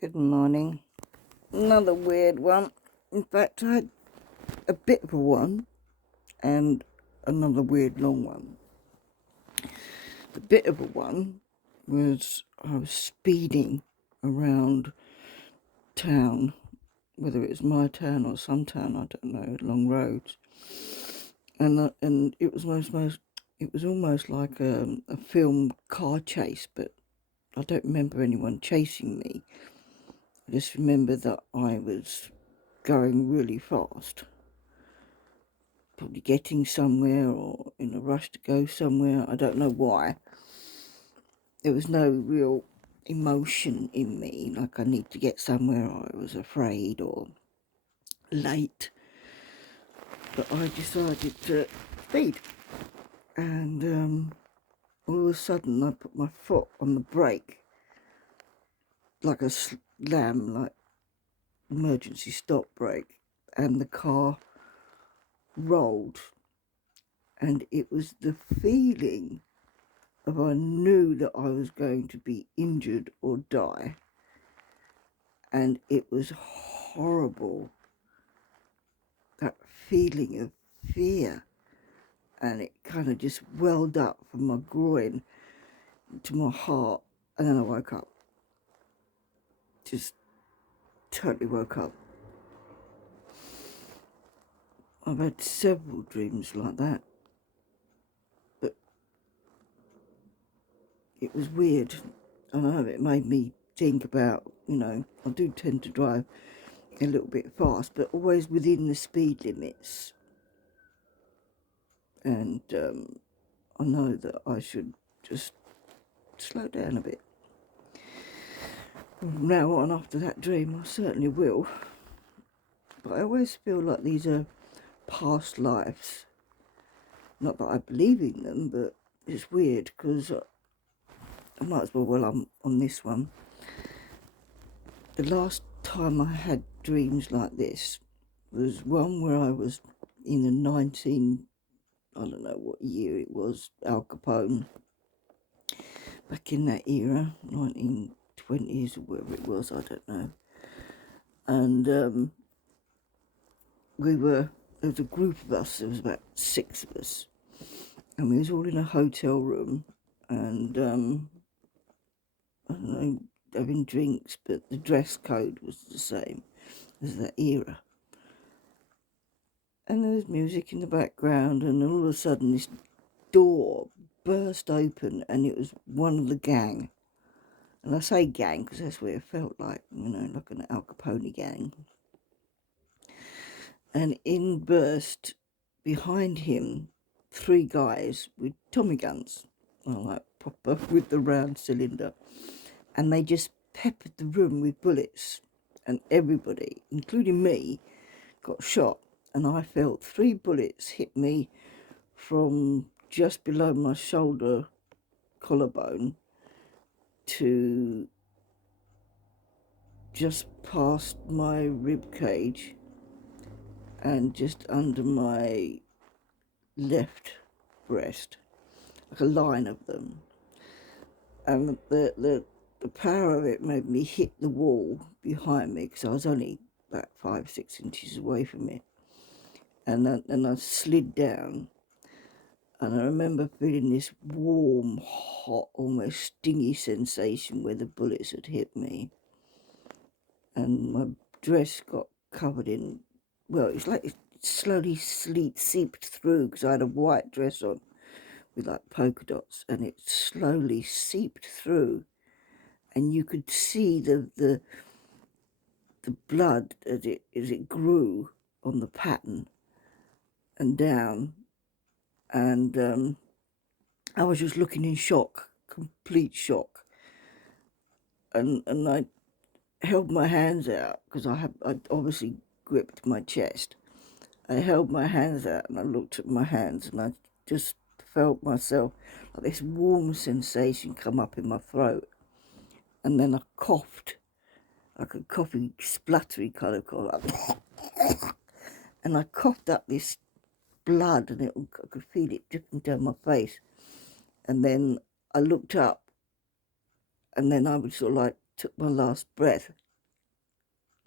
Good morning. Another weird one. In fact, I had a bit of a one and another weird long one. The bit of a one was I was speeding around town, whether it was my town or some town, I don't know, along roads. And it was almost like a film car chase, but I don't remember anyone chasing me. I just remember that I was going really fast, probably getting somewhere or in a rush to go somewhere. I don't know why. There was no real emotion in me, like I need to get somewhere or I was afraid or late. But I decided to speed. And all of a sudden I put my foot on the brake, like a slam, like emergency stop brake, and the car rolled. And it was the feeling of I knew that I was going to be injured or die. And it was horrible, that feeling of fear. And it kind of just welled up from my groin to my heart. And then I woke up. Just totally woke up. I've had several dreams like that. But it was weird. I know it made me think about, I do tend to drive a little bit fast, but always within the speed limits. And I know that I should just slow down a bit. From now on, after that dream, I certainly will. But I always feel like these are past lives. Not that I believe in them, but it's weird because I might as well I'm on this one. The last time I had dreams like this was one where I was in the I don't know what year it was, Al Capone. Back in that era, 1920s or whatever it was, I don't know. And there was a group of us, there was about 6 of us, and we was all in a hotel room, and I don't know, having drinks, but the dress code was the same as that era. And there was music in the background, and all of a sudden this door burst open, and it was one of the gang. And I say gang because that's what it felt like, like an Al Capone gang. And in burst behind him 3 guys with Tommy guns, like proper with the round cylinder, and they just peppered the room with bullets, and everybody, including me, got shot. And I felt 3 bullets hit me from just below my shoulder collarbone to just past my rib cage and just under my left breast, like a line of them. And the power of it made me hit the wall behind me because I was only about 5-6 inches away from it. And then I slid down, and I remember feeling this warm, hot, almost stingy sensation where the bullets had hit me. And my dress got covered in, well, it's like it slowly seeped through because I had a white dress on with like polka dots, and it slowly seeped through, and you could see the blood as it grew on the pattern and down. And I was just looking in shock, complete shock. And I held my hands out because I obviously gripped my chest. I held my hands out and I looked at my hands, and I just felt myself, like this warm sensation come up in my throat. And then I coughed, like a coffee spluttery kind of cough, like and I coughed up this blood, and I could feel it dripping down my face. And then I looked up, and then I would sort of like took my last breath,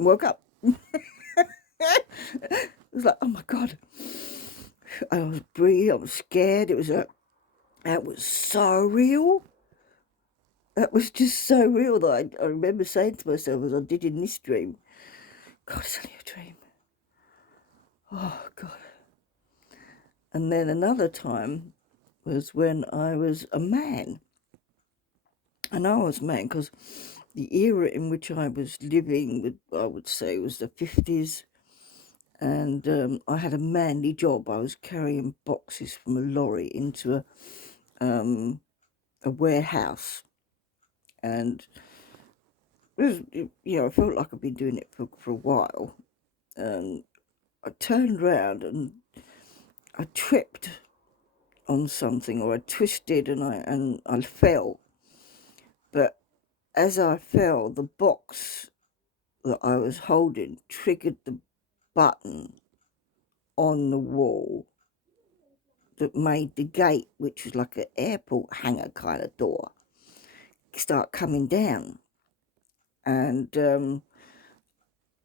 woke up. It was like, oh my God. I was breathing, I was scared. It was that was so real. That was just so real that I remember saying to myself as I did in this dream, God, it's only a dream. Oh God. And then another time was when I was a man. And I was a man because the era in which I was living, I would say, was the 50s. And I had a manly job. I was carrying boxes from a lorry into a warehouse. And it was, I felt like I'd been doing it for a while. And I turned around and I tripped on something, or I twisted and I fell. But as I fell, the box that I was holding triggered the button on the wall that made the gate, which was like an airport hangar kind of door, start coming down. And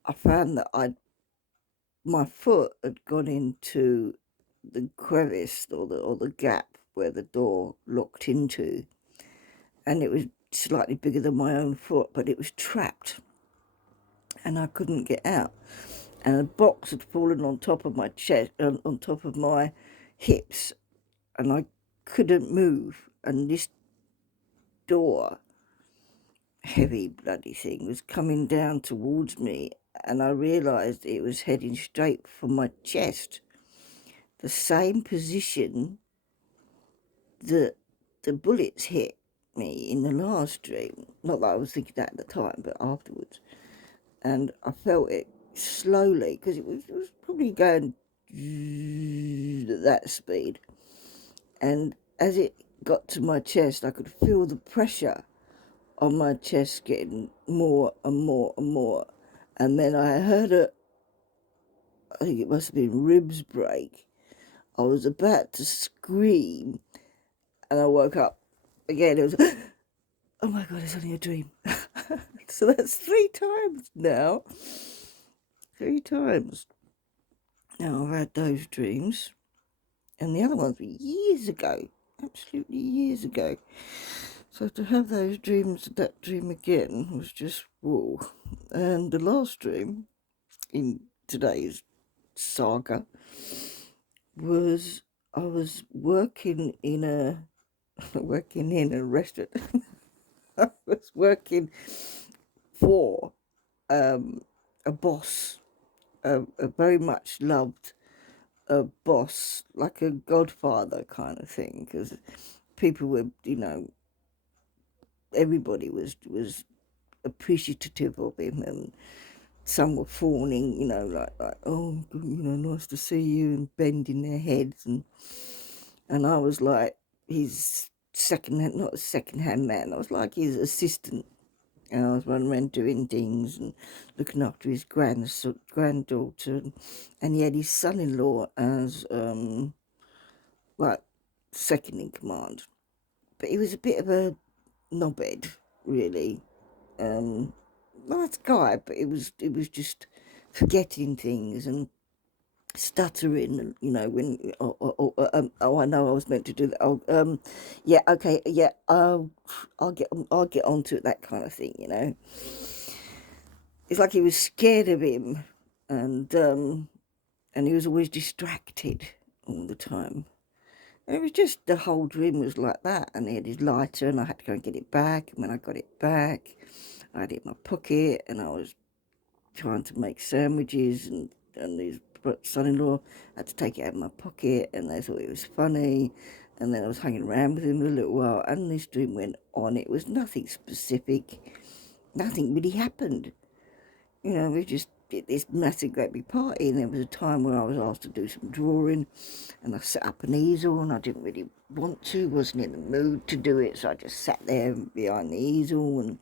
I found that my foot had gone into the crevice or the gap where the door locked into, and it was slightly bigger than my own foot, but it was trapped and I couldn't get out. And a box had fallen on top of my chest, on top of my hips, and I couldn't move. And this door, heavy bloody thing, was coming down towards me, and I realised it was heading straight for my chest, the same position that the bullets hit me in the last dream. Not that I was thinking that at the time, but afterwards. And I felt it slowly, because it was probably going at that speed. And as it got to my chest, I could feel the pressure on my chest getting more and more and more. And then I heard I think it must have been ribs break. I was about to scream, and I woke up again. It was, oh my God, it's only a dream. So that's 3 times now. 3 times. Now I've had those dreams. And the other ones were years ago. Absolutely years ago. So to have those dreams, that dream again, was just whoa. And the last dream in today's saga was I was working in a restaurant. I was working for a boss, a very much loved boss, like a godfather kind of thing, because people were, everybody was appreciative of him, and some were fawning, like oh, nice to see you, and bending their heads, and I was like his not a second-hand man. I was like his assistant, and I was running around doing things and looking after his granddaughter, and he had his son-in-law as like second in command. But he was a bit of a knobhead, really. Nice guy, but it was just forgetting things and stuttering, and when I know I was meant to do that. Yeah, okay, yeah, I'll get onto it, that kind of thing. It's like he was scared of him, and he was always distracted all the time. And it was just, the whole dream was like that. And he had his lighter, and I had to go and get it back. And when I got it back, I had it in my pocket, and I was trying to make sandwiches, and his son-in-law had to take it out of my pocket, and they thought it was funny. And then I was hanging around with him a little while, and this dream went on. It was nothing specific. Nothing really happened. We just did this massive great big party, and there was a time where I was asked to do some drawing, and I set up an easel, and I didn't really want to, wasn't in the mood to do it, so I just sat there behind the easel, and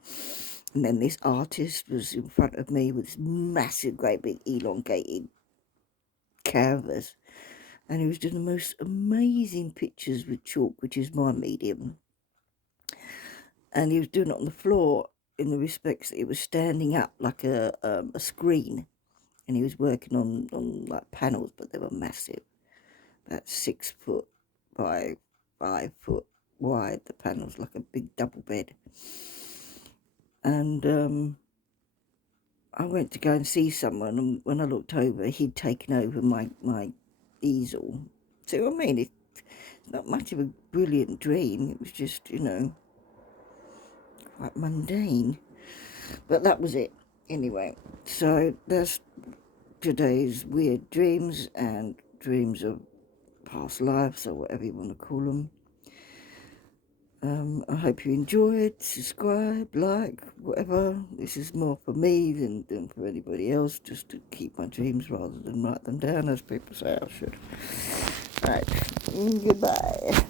then this artist was in front of me with this massive great big elongated canvas, and he was doing the most amazing pictures with chalk, which is my medium, and he was doing it on the floor in the respects that it was standing up like a screen, and he was working on like panels, but they were massive, about 6 foot by 5 foot wide. The panels like a big double bed, and I went to go and see someone, and when I looked over, he'd taken over my easel. So I mean, it's not much of a brilliant dream. It was just, you know, quite mundane. But that was it. Anyway, so that's today's weird dreams and dreams of past lives, or whatever you want to call them. I hope you enjoyed. Subscribe, like, whatever. This is more for me than for anybody else, just to keep my dreams rather than write them down, as people say I should. Right, goodbye.